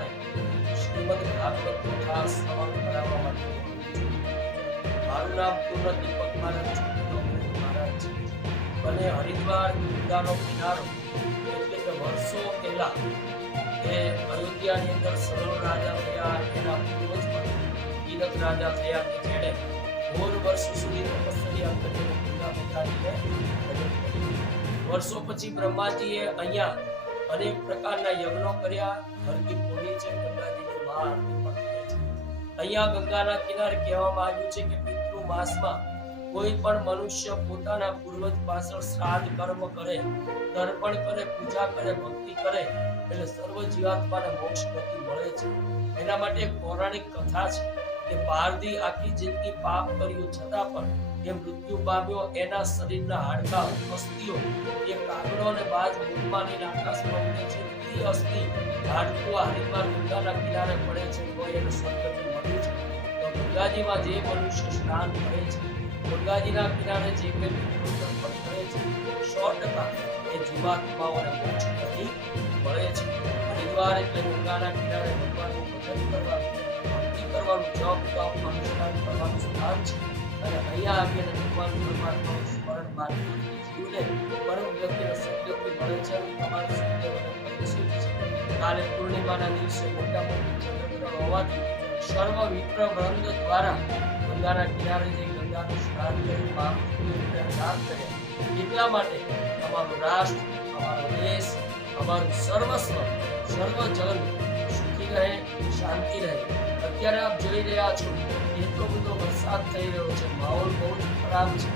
કિનારે શ્રીમદ ભાગવત કથા શ્રવણ કરાવવા માટે મારું નામ પૂર્ણ દીપક મહારાજ મહારાજ છે અને હરિદ્વાર ગંગાનો કિનારો એટલે કે વર્ષો પહેલા એ અયોધ્યાની અંદર સરળ રાજા થયા, એના પૂર્વજ તીરથ રાજા થયા કે જેણે ઘોર વર્ષો સુધી તપસ્યા કરીને ગંગા માતાજીને ભજન કર્યું. વર્ષો પછી બ્રહ્માજીએ અહીંયા અનેક પ્રકારના યજ્ઞો કર્યા. હરકી પૂરી છે, ગંગાજીની મહાઆરતી પણ થાય છે. અહીંયા ગંગાના કિનારે કહેવામાં આવ્યું છે કે પિતૃ માસમાં કોઈ પણ મનુષ્ય પોતાના પૂર્વજ પાછળ શ્રાદ્ધ કર્મ કરે, તર્પણ કરે, પૂજા કરે, ભક્તિ કરે એટલે સર્વ જીવાત્માને મોક્ષ ગતિ મળે છે. એના માટે એક પૌરાણિક કથા છે કે પારધી આખી જિંદગી પાપ કર્યું છતાં પણ એ મૃત્યુ પામ્યો. એના શરીરના હાડકા અસ્થિઓ એ કાગડો અને બાજ મુખમાં લઈને આકાશમાં ઉડે છે. એ અસ્થિ હાડકું હરિદ્વાર ગંગાના કિનારે પડે છે તો એને સદગતિ મળ્યું છે. તો ગંગાજીમાં જે મનુષ્ય સ્નાન કરે છે, ગંગાજીના કિનારે જે કંઈ તર્પણ કરે છે, 100% એ જીવાત્માઓને મોક્ષ ગતિ મળે છે. હરિદ્વાર એટલે ગંગાના કિનારે ભગવાનનું ભજન કરવાનું, ભક્તિ કરવાનું, જપ તપ અનુષ્ઠાન કરવાનું સ્થાન છે. અને અહીંયા આવીને ભગવાન પરમાત્માનું સ્મરણ માની જીવને પરમ ગતિ અને સદગતિ મળે છે. તમારું સત્યવને પરિચિત છે. કાલે પૂર્ણિમાના દિવસે મોટા મોટી ચંદ્રગ્રહણ હોવાથી સર્વ વિપ્ર વૃંદ દ્વારા ગંગાના કિનારે જઈ ગંગાનું સ્નાન કરી મહાપુરુષોને દાન કર્યા. એટલા માટે અમારું રાષ્ટ્ર, અમારો દેશ, અમારું સર્વસ્વ, સર્વ જન સુખી રહે, શાંતિ રહે. અત્યારે આપ જોઈ રહ્યા છો એટલો બધો વરસાદ થઈ રહ્યો છે, માહોલ બહુ જ ખરાબ છે.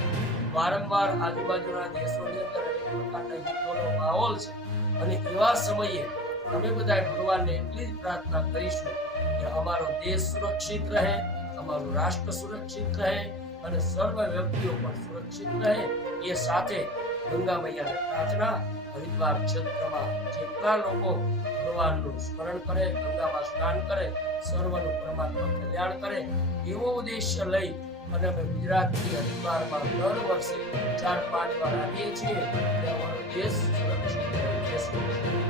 વારંવાર આજુબાજુના દેશોની અંદર અનેક પ્રકારના યુદ્ધોનો માહોલ છે. અને એવા સમયે અમે બધા ભગવાનને એટલી જ પ્રાર્થના કરીશું કે અમારો દેશ સુરક્ષિત રહે, અમારું રાષ્ટ્ર સુરક્ષિત રહે અને સર્વ વ્યક્તિઓ પણ સુરક્ષિત રહે. એ સાથે ગંગા મૈયાને પ્રાર્થના, હરિદ્વાર ક્ષેત્રમાં જેટલા લોકો ભગવાનનું સ્મરણ કરે, ગંગામાં સ્નાન કરે, સર્વનું પરમાત્મા કલ્યાણ કરે એવો ઉદ્દેશ્ય લઈ અને અમે ગુજરાતથી હરિદ્વારમાં દર વર્ષે 4-5 વાર આવીએ છીએ. અમારો દેશ સુરક્ષિત રહે.